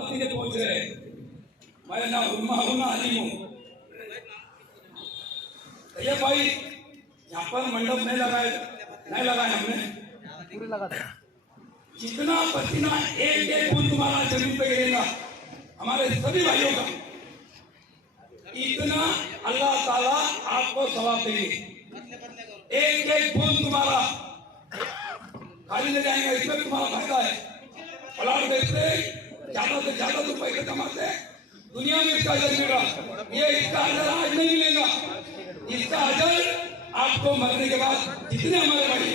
पहुंच रहे। मैं ना उम्मा हूं ना अली हूं। ये भाई यहाँ पर मंडप नहीं लगाए हमने, पूरे लगा था। जितना पसीना एक एक बूंद तुम्हारा जमीन पे गिरेगा हमारे सभी भाइयों का, इतना अल्लाह ताला आपको सवाब देंगे। एक एक बूंद तुम्हारा खाली ले जाएंगे, इसमें तुम्हारा फायदा है। प्लाट बेचते ज्यादा से ज्यादा तुम पैसे कमाते हैं, दुनिया में इसका अजर मिलेगा। ये इसका अजर आज नहीं मिलेगा, इसका अजर आपको मरने के बाद जितने हमारे भाई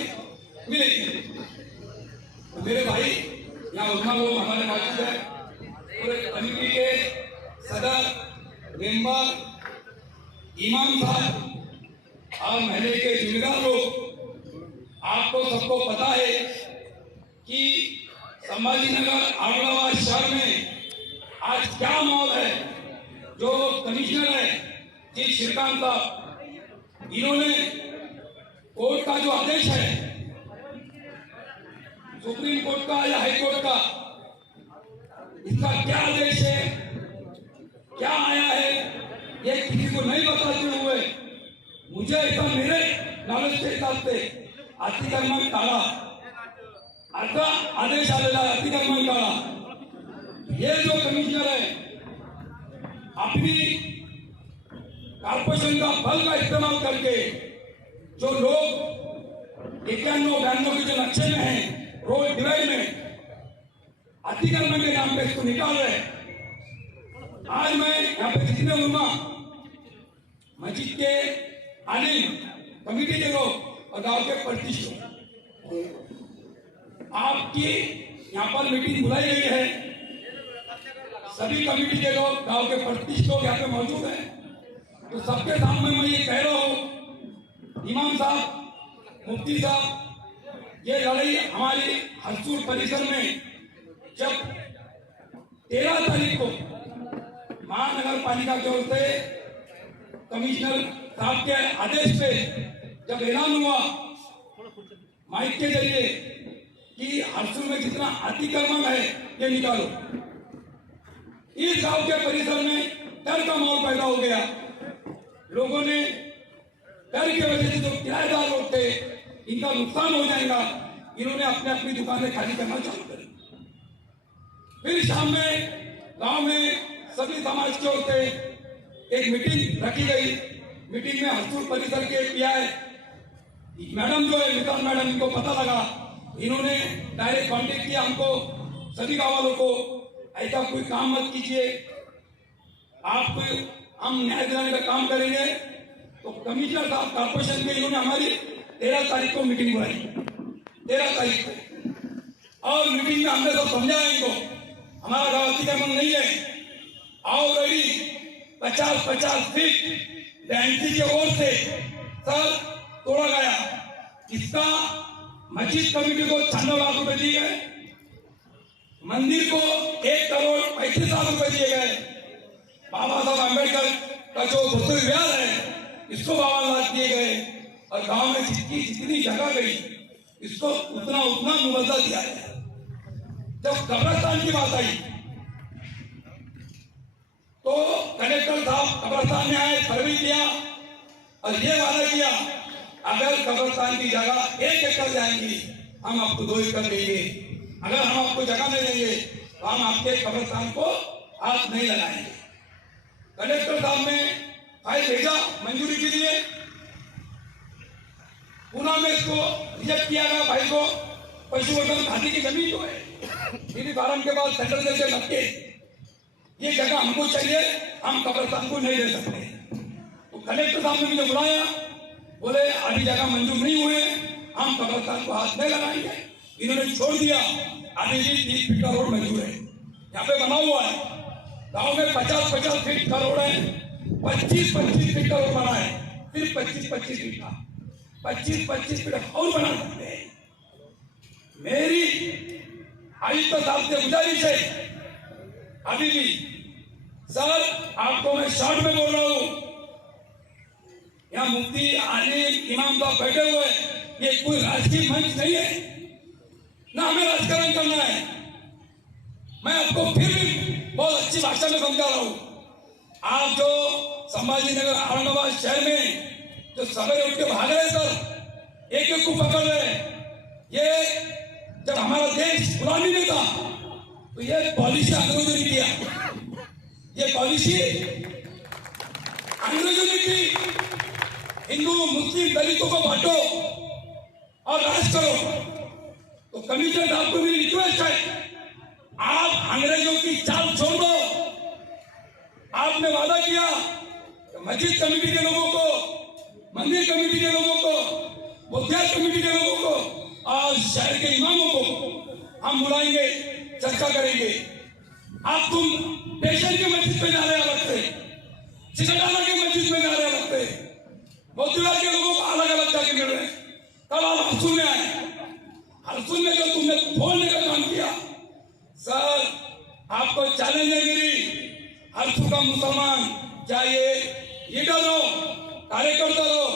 मिलेंगे। तो मेरे भाई यहाँ उतना लोग हमारे मौजूद है, पूरे कमेटी के सदर, मेंबर, इमाम साहब और महले के जिम्मेदार लोग, आपको सबको पता है कि संभाजीनगर औरंगाबाद शहर में आज क्या माहौल है। जो कमिश्नर है जी श्रीकांत साहब, इन्होंने कोर्ट का जो आदेश है, सुप्रीम कोर्ट का या हाई कोर्ट का, इसका क्या आदेश है, क्या आया है, ये किसी को नहीं बताते हुए मुझे ऐसा मेरे नॉलेज के हिसाब से अतिक्रमण काढा असा आदेश आलेला है। अतिक्रमण काढा। ये जो कमिश्नर है अपनी कॉर्पोरेशन का बल का इस्तेमाल करके जो लोग 91-92 के जो नक्शे में हैं, रोड डिवाइड में अतिक्रमण के नाम पे इसको निकाल रहे। आज मैं यहाँ पे जितने उलमा, मस्जिद के आलिम, कमिटी के लोग और गांव के प्रतिष्ठित, आपकी यहाँ पर मीटिंग बुलाई गई है। सभी कमिटी के लोग, गांव के प्रतिष्ठित लोग यहाँ पे मौजूद हैं। तो सबके सामने मैं ये कह रहा हूँ, इमाम साहब, मुफ्ती साहब, ये लड़ाई हमारी हरसूल परिसर में जब 13 तारीख को महानगर पालिका की ओर से कमिश्नर साहब के आदेश पे जब ऐलान हुआ माइक के जरिए कि हरसूल में जितना अतिक्रमण है ये निकालो, इस गांव के परिसर में डर का माहौल पैदा हो गया। लोगों ने डर की वजह से जो किराएदार लोग थे इनका नुकसान हो जाएगा, इन्होंने अपने अपनी दुकानें खाली करना चालू करी। फिर शाम में गांव में सभी समाज की ओर से एक मीटिंग रखी गई। मीटिंग में हरसूल परिसर के पीआई मैडम जो है मितान मैडम, इनको पता लगा, इन्होंने डायरेक्ट कांटेक्ट किया हमको, सभी गाँव वालों को, ऐसा कोई काम मत कीजिए, आपको हम न्याय दिलाने का काम करेंगे। तो कमिश्नर साहब कॉर्पोरेशन के इन्होंने हमारी 13 तारीख को मीटिंग बुलाई, 13 तारीख को, और मीटिंग में हमने तो समझाया इनको हमारा गाँव अतिक्रमण नहीं है। ऑलरेडी 50-50 फीट डैंसी के ओर से सर तोड़ा गया। इसका मस्जिद कमेटी को 96 लाख रुपए दिए गए, मंदिर को 1 करोड़ 35 लाख रुपए दिए गए, बाबा साहब अम्बेडकर का जो भूतल विहार है इसको 52 लाख दिए गए, और गांव में जितनी जगह गई इसको उतना मुआवजा दिया है। जब कब्रिस्तान की बात आई तो कलेक्टर साहब कब्रिस्तान में आए, सर्वे किया और ये वादा किया अगर कब्रिस्तान की जगह 1 एकड़ जाएंगी हम आपको 2 एकड़ देंगे, अगर हम आपको जगह नहीं देंगे तो हम आपके कब्रिस्तान को हाथ नहीं लगाएंगे। कलेक्टर साहब ने फाइल भेजा मंजूरी के लिए, पुणे में इसको रिजेक्ट किया गया। भाई को पशुवर्धन खाते की जमीन जो है डेयरी फार्म के बाद सेंट्रल जेल से लग के, ये जगह हमको चाहिए, हम कब्रिस्तान को नहीं दे सकते। तो कलेक्टर साहब ने मुझे बुलाया, बोले अभी जगह मंजूर नहीं हुए, हम कब्रिस्तान को हाथ नहीं लगाएंगे। इन्होंने छोड़ दिया, अभी भी 30 फीट का रोड मंजूर है, यहाँ पे बना हुआ है। गांव में 50-50 फीट का रोड है, 25-25 फीट का रोड बना है, सिर्फ 25-25 फीट का, 25-25 फीट और बना सकते हैं। मेरी आयुक्त साहब से गुजारिश है, अभी भी सर आपको मैं शॉर्ट में बोल रहा हूं, यहाँ मुफ्ती आलिम इमाम साहब बैठे हुए, ये कोई राजकीय मंच नहीं है, ना हमें राजकारण करना है। मैं आपको फिर भी बहुत अच्छी भाषा में समझा रहा हूँ। आप जो संभाजीनगर औरंगाबाद शहर में जो सवेरे उठ के भाग रहे सर, एक एक को पकड़ रहे, ये जब हमारा देश गुलामी में था तो ये पॉलिसी अंग्रेजों ने किया, ये पॉलिसी अंग्रेजों ने की। हिंदू मुस्लिम दलितों को बांटो और राज करो। तो कमिश्नर साहब को मेरी रिक्वेस्ट है, आप अंग्रेजों की चाल छोड़ दो। आपने वादा किया कि मस्जिद कमेटी के लोगों को, मंदिर कमेटी के लोगों को, बुद्धिस्ट कमेटी के लोगों को और शहर के इमामों को हम बुलाएंगे, चर्चा करेंगे। आप तुम पेशेंट के मस्जिद में जा रहे अलग से, चिकटाना के मस्जिद में जा रहे अलग से, बौद्धविहार के लोगों को अलग अलग जाके मिल रहे हैं। कल आप हरसुल में आए, हरसुल में जो तुमने खोलने का काम किया सर, आपको चैलेंज है मेरी। हरसुल का मुसलमान चाहे लीडर हो, कार्यकर्ता हो,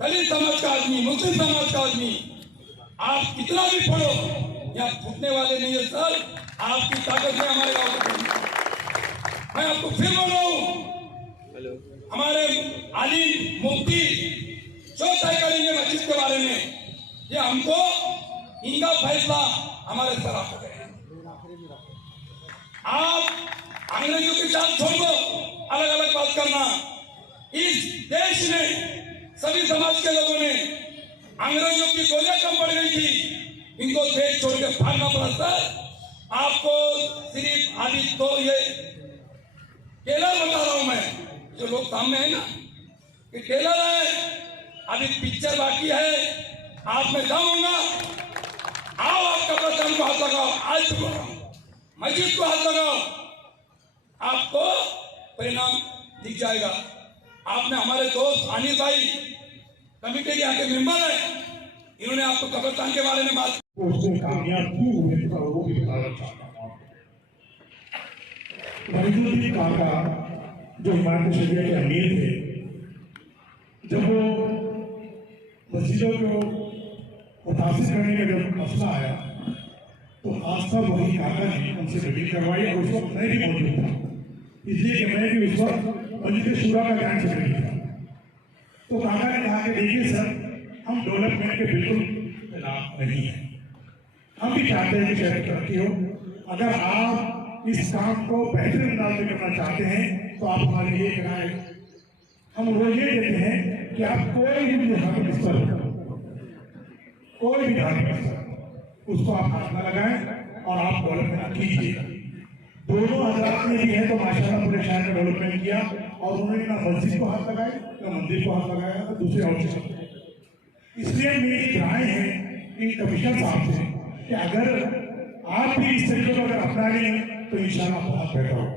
दलित समाज का आदमी, मुस्लिम समाज का आदमी, आप कितना भी पढ़ो, यहाँ फूटने वाले नहीं है सर। आपकी ताकत है हमारे गांव को। मैं आपको फिर बोल रहा हूँ, हमारे आलिम मुफ्ती जो तय करेंगे मस्जिद के बारे में, ये हमको इनका फैसला हमारे सराह पर है। आप अंग्रेजों की चाल छोड़ दो, अलग अलग बात करना। इस देश में सभी समाज के लोगों ने, अंग्रेजों की गोलियां कम पड़ गई थी, इनको देश छोड़ के भागना पड़ा सर। आपको सिर्फ अभी तो ये टेलर बता रहा हूं मैं, जो लोग सामने है ना, कि टेलर है, अभी पिक्चर बाकी है। आप में दम होगा, आओ आप कब्रिस्तान को हाथ लगाओ, आज बोल रहा हूं, मस्जिद को हाथ लगाओ, आपको परिणाम दिख जाएगा। आपने हमारे दोस्त अनिल भाई कमेटी के यहाँ के मेंबर है, इन्होंने आपको कब्रिस्तान के बारे में बात उससे कामयाब क्यों हुए तो वो भी बताना चाहता हूँ। वहीदुद्दीन काका जो इमारत शरिया के अमीर थे, जब वो मस्जिदों को मुतासिर करने का जब मसला आया तो आस्था वही काका ने उनसे मीटिंग करवाई और उस वक्त मैं भी मौजूद था, इसलिए कि मैं भी उस वक्त मस्जिद शूरा का ज्ञान सेक्रेटरी था। तो काका ने कहा कि देखिए सर, हम डेवलपमेंट के बिल्कुल खिलाफ नहीं है, हम भी चाहते हैं कि शहर तरक्की हो। अगर आप इस काम को बेहतर अंदाज में करना चाहते हैं तो आप हमारे लिए कराए। हम रोज ये देते हैं कि आप कोई भी धार्मिक स्थल, कोई भी धार्मिक स्थल, उसको आप हाथ न लगाएं और आप डेवलपमेंट कीजिए। दोनों हजरात ने भी है तो माशाल्लाह पूरे शहर में डेवलपमेंट किया, और उन्होंने ना मस्जिद को हाथ लगाए, ना मंदिर को हाथ लगाया, ना दूसरे ऑप्शन। इसलिए मेरी राय है इन कमिश्नर साहब से कि अगर आप भी इस तरीके को अगर अपना लें तो इंशाल्लाह बहुत बेहतर होगा।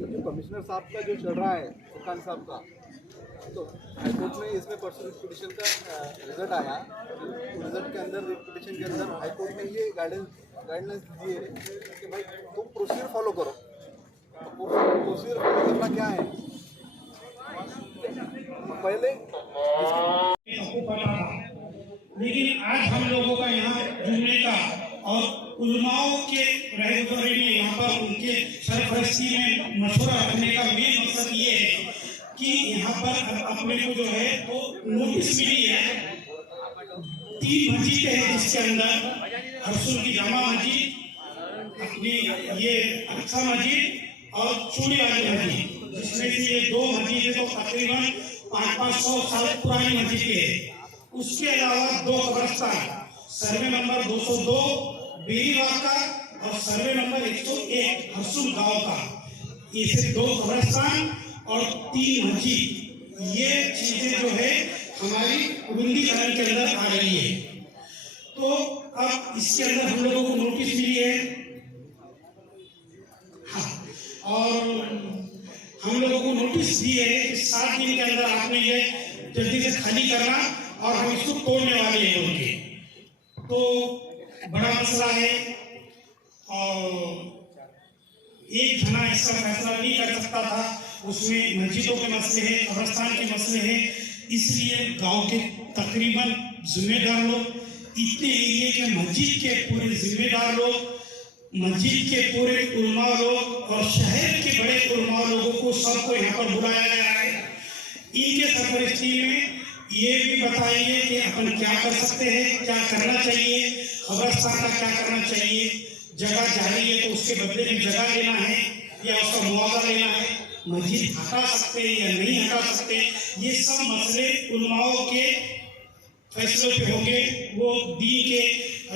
जो कमिश्नर साहब का जो चल रहा है फुरकान साहब का, तो हाईकोर्ट में इसमें पर्सनल पिटिशन का रिजल्ट आया। रिजल्ट के अंदर, पिटिशन के अंदर हाईकोर्ट ने ये गाइडलाइंस दिए कि भाई तुम प्रोसीजर फॉलो करो। तो प्रोसीजर फॉलो करना क्या है, पहले आपको पता था, लेकिन आज हम लोगों का यहाँ जुड़ने का और उलमाओं के रहबरी में यहाँ पर उनके सरपरस्ती में मशवरा रखने का मेन मकसद ये है कि यहाँ पर अपने को जो है तो नोटिस मिली है 3 मस्जिदें हैं, जिसके अंदर हरसुल की जामा मस्जिद, अपनी ये अक्सा मस्जिद और चूड़ी वाली मस्जिद, जिसमें से ये 2 मस्जिदें तो तकरीबन 500 साल पुरानी मस्जिद के है। उसके अलावा 2 कब्रिस्तान, सर्वे नंबर 202 बीरीबाग का और सर्वे नंबर 101 हरसुल गांव का, इसे 2 कब्रिस्तान और 3 मस्जिद, ये चीजें जो है हमारी उबंदीकरण के अंदर आ रही है। तो अब इसके अंदर हम लोगों को नोटिस मिली है, हाँ, और हम लोगों को नोटिस दी है कि 7 दिन के अंदर आपने ये जल्दी से खाली करना और हम इसको तोड़ने वाले हैं बोल के। तो बड़ा मसला है और एक जना इसका फैसला नहीं कर सकता था, उसमें मस्जिदों के मसले हैं, कब्रिस्तान के मसले हैं, इसलिए गांव के तकरीबन जिम्मेदार लोग, इतने एरिए के मस्जिद के पूरे जिम्मेदार लोग, मस्जिद के पूरे उलमा लोग और शहर के बड़े उलमा लोगों को सबको यहाँ पर बुलाया गया है। इनके सरपरस्ती में ये भी बताइए कि अपन क्या कर सकते हैं, क्या करना चाहिए, कब्रिस्तान का क्या करना चाहिए, जगह जा रही है तो उसके बदले में जगह लेना है या उसका मुआवजा लेना है, मस्जिद हटा सकते हैं या नहीं हटा सकते, ये सब मसले उलमाओं के फैसले पे होंगे। वो दीन के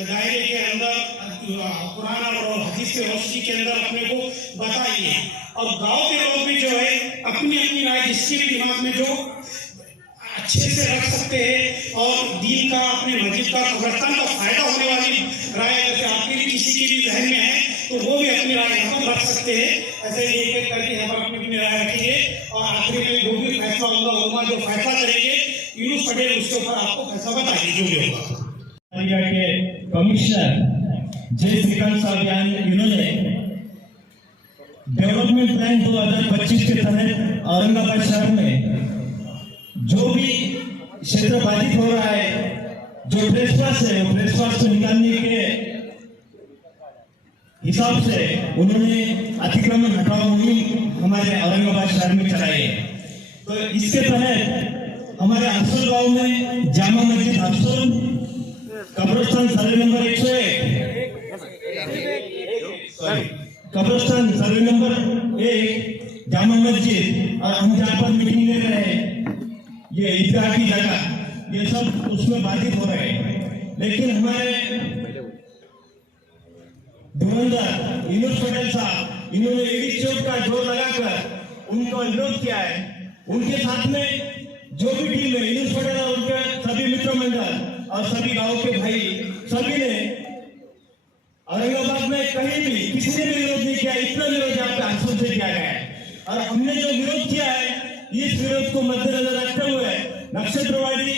दायरे के अंदर कुरान और हदीस के रोशनी के अंदर अपने को बताइए। और गांव के लोग भी जो है अपनी अपनी राय जिसके भी दिमाग में जो अच्छे से रख सकते हैं और दीन का, अपने मस्जिद का, कब्रिस्तान का फायदा होने वाली राय जैसे आपके भी किसी की भी जहन में है तो वो भी अपनी राय यहाँ पर रख सकते हैं। ऐसे एक एक करके यहाँ पर अपनी राय रखिए और आखिरी में जो भी फैसला होगा उलमा जो फैसला करेंगे यूनुस पटेल उसके ऊपर आपको फैसला बताइए जो भी होगा। के कमिश्नर जय श्रीकांत साहब इन्होंने डेवलपमेंट प्लान 2025 के तहत औरंगाबाद शहर में जो भी क्षेत्र बाधित हो रहा है, जो ट्रेसपास है, वो ट्रेसपास को निकालने के हिसाब से उन्होंने अतिक्रमण हटाओ मुहिम हमारे औरंगाबाद शहर में चलाई है। तो इसके तहत हमारे हरसुल गांव में जामा मस्जिद हरसुल, कब्रिस्तान सर्वे नंबर 101, कब्रिस्तान सर्वे नंबर 1, जामा मस्जिद, और हम जहाँ पर मीटिंग ले रहे हैं ये ईदगाह की जगह, ये सब उसमें बाधित हो रहे हैं। लेकिन हमारे धुरंधर यूनुस पटेल साहब इन्होंने एडी चोट का जोर लगाकर उनको विरोध किया है। उनके साथ में जो भी टीम है, यूनुस पटेल और उनके सभी मित्र मंडल और सभी गांव के भाई, सभी ने औरंगाबाद में कहीं भी किसी ने भी विरोध नहीं किया। इतना विरोध यहाँ पे हरसुल से किया गया है और हमने जो विरोध किया है, इस विरोध को मद्देनजर रखते हुए नक्सलवादी,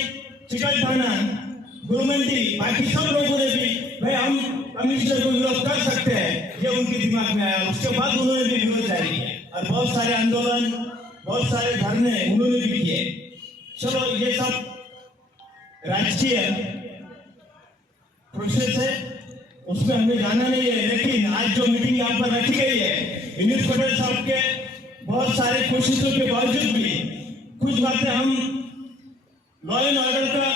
चिकल थाना, गुरुमंडी, बाकी सब लोगों ने भी भाई हम कमिश्नर को विरोध कर सकते हैं, ये उनके दिमाग में आया। उसके बाद उन्होंने भी विरोध जारी किया और बहुत सारे आंदोलन, बहुत सारे धरने उन्होंने भी किए। चलो ये सब राजकीय प्रोसेस है, उसमें हमें जाना नहीं है। लेकिन आज जो मीटिंग यहाँ पर रखी गई है, यूनुस पटेल साहब के बहुत सारे कोशिशों के बावजूद भी कुछ बातें हम लॉ एंड ऑर्डर का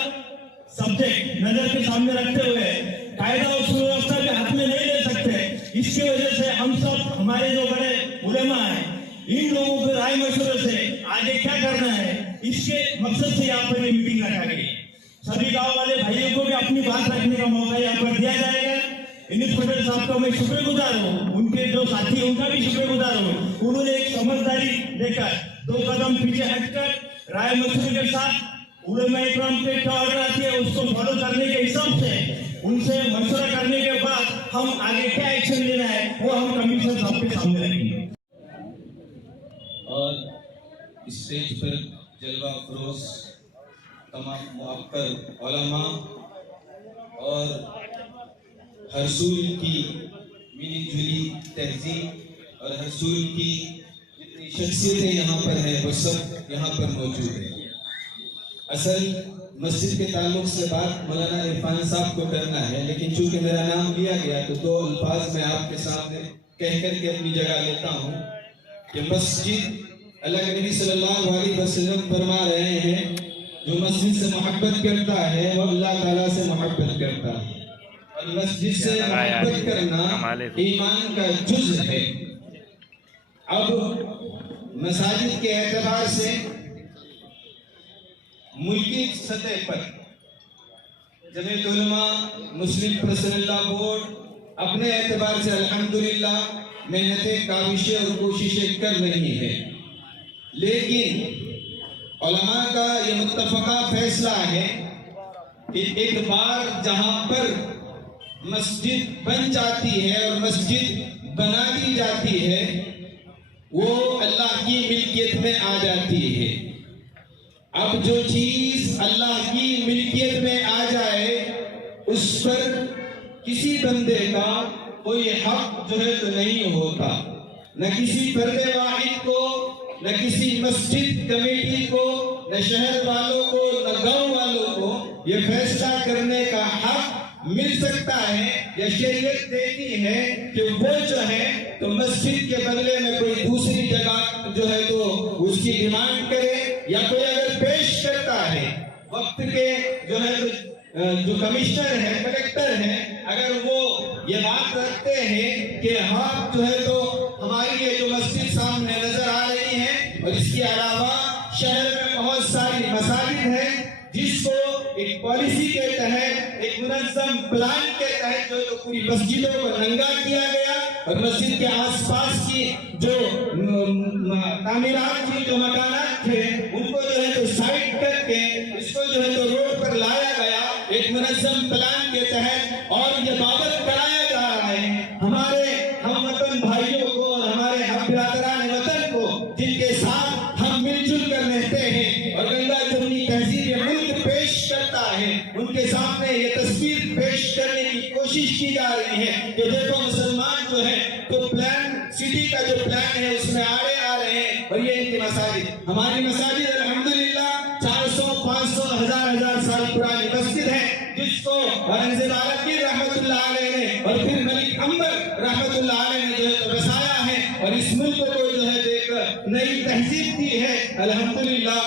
सब्जेक्ट नजर के सामने रखते हुए कायदा और सुव्यवस्था के हाथ में नहीं ले सकते। इसकी वजह से हम सब, हमारे जो बड़े उलेमा हैं, इन लोगों के राय मशवरे से आगे क्या करना है, इसके मकसद से यहाँ पर ये मीटिंग रखा गई। सभी गांव वाले भाइयों को भी अपनी बात रखने का मौका यहाँ पर दिया जाएगा। यूनुस पटेल साहब का मैं शुक्रगुजार हूँ, उनके जो साथी उनका भी शुक्रगुजार हूँ। उन्होंने एक समझदारी लेकर 2 कदम पीछे हटकर राय मशवरे के साथ उलेमा इकराम पे क्या ऑर्डर आती है उसको फॉलो करने के हिसाब से उनसे मशवरा करने के बाद हम आगे क्या एक्शन लेना है वो हम कमिश्नर साहब के सामने रखेंगे। और स्टेज पर जलवा अफरोज तमाम मुअक्कर उलमा और हरसूल की मिली जुली तहजीब और हरसूल की जितनी शख्सियतें यहाँ पर हैं वो सब यहाँ पर मौजूद हैं। असल मस्जिद के ताल्लुक से बात मौलाना इरफान साहब को करना है, लेकिन चूंकि मेरा नाम लिया गया तो 2 अल्फाज मैं आपके सामने कह कर के अपनी जगह लेता हूँ कि मस्जिद, अल्लाह के नबी सल्लल्लाहु अलैहि वसल्लम फरमा रहे हैं, जो मस्जिद से मोहब्बत करता है वो अल्लाह ताला से मोहब्बत करता है, और मस्जिद से मोहब्बत करना ईमान का जुज़ है। अब मसाजिद के एतबार से मुल्की सतह पर जमीयत उलमा मुस्लिम पर्सनल लॉ बोर्ड अपने एतबार से अल्हम्दुलिल्लाह मेहनतें काविशें और कोशिशें कर रही है, लेकिन उलमा का ये मुत्तफका फैसला है कि एक बार जहां पर मस्जिद बन जाती है और मस्जिद बना दी जाती है, वो अल्लाह की मिल्कियत में आ जाती है। अब जो चीज अल्लाह की मिल्कियत में आ जाए, उस पर किसी बंदे का कोई हक जो है तो नहीं होता, न किसी फर्द वाहिद को, न किसी मस्जिद कमेटी को, न शहर वालों को, न गांव वालों को ये फैसला करने का हक मिल सकता है या शरीयत देती है कि वो जो है तो मस्जिद के बदले में कोई दूसरी जगह जो है तो उसकी डिमांड करे, या कोई अगर पेश करता है वक्त के जो है जो कमिश्नर है, कलेक्टर है, अगर वो ये बात रखते हैं कि हाँ जो है तो हमारी ये जो मस्जिद सामने नजर आ रही है और इसके अलावा शहर में बहुत सारी मसाजिद है, जिसको एक पॉलिसी के तहत, एक मुनज़्ज़म प्लान के तहत जो पूरी मस्जिदों को नंगा किया गया और मस्जिद के आसपास की जो तामीरात थी, जो मकानात थे, उनको जो है तो साइड करके इसको जो है तो रोड पर लाया गया एक मुनज़्ज़म प्लान के तहत, और ये बाबत कराया जा रहा है हमारे हम वतन भाइयों को और हमारे हम बिरादरान वतन को, जिनके साथ हम मिलजुल कर रहते हैं और गंगा जमुनी तहजीब मुल्क पेश करता है, उनके सामने ये तस्वीर पेश करने की कोशिश की जा रही है कि देखो मुसलमान जो है तो प्लान, सिटी का जो प्लान है उसमें आड़े आ रहे हैं। और ये इनकी मसाजिद, हमारी मसाजिद अल्हम्दुलिल्लाह 400, 500, 1000 साल पुरानी मस्जिद है, जिसको औरंगजेब आलमगीर रहमतुल्लाह अलैह ने और फिर मलिक अंबर रहमतुल्लाह अलैह ने जो है बसाया है और इस मुल्क को जो है एक नई तहजीब दी है। अल्हम्दुलिल्लाह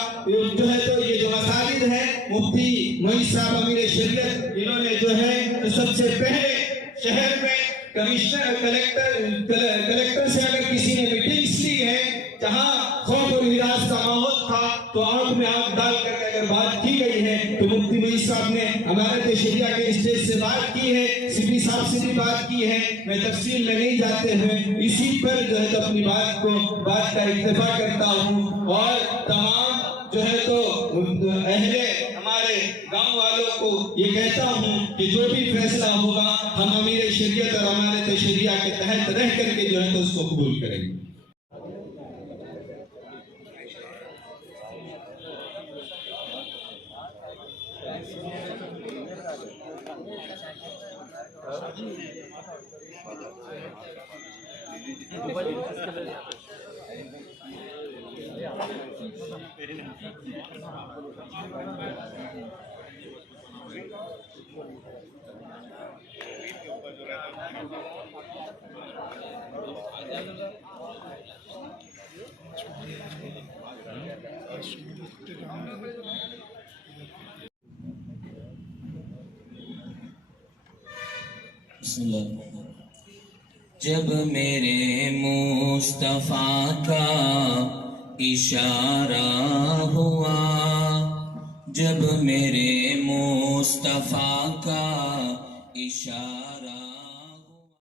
जो है तो ये जो मसाजिद है, मुफ्ती मोईन साहब अमीर शरीयत, इन्होंने जो है तो सबसे पहले शहर में कमिश्नर, कलेक्टर से अगर किसी ने मीटिंग्स ली है जहां खौफ और हिरास का माहौल था, तो आंख में आंख डाल करके अगर बात की गई है, तो मुफ्ती मोईन साहब ने अमानत शरिया के स्टेज से बात की है, सिटी साहब से भी बात की है। मैं तफसील में नहीं जाते हुए इसी पर जो है तो अपनी बात का इत्तेफाक करता हूँ और तमाम जो है तो अहले हमारे गांव वालों को ये कहता हूँ कि जो भी फैसला होगा हम अमीर शरीयत और अमानत शरिया के तहत रह करके जो है तो उसको कबूल करेंगे। जब मेरे मुस्तफा का इशारा हुआ, जब मेरे मुस्तफा का इशारा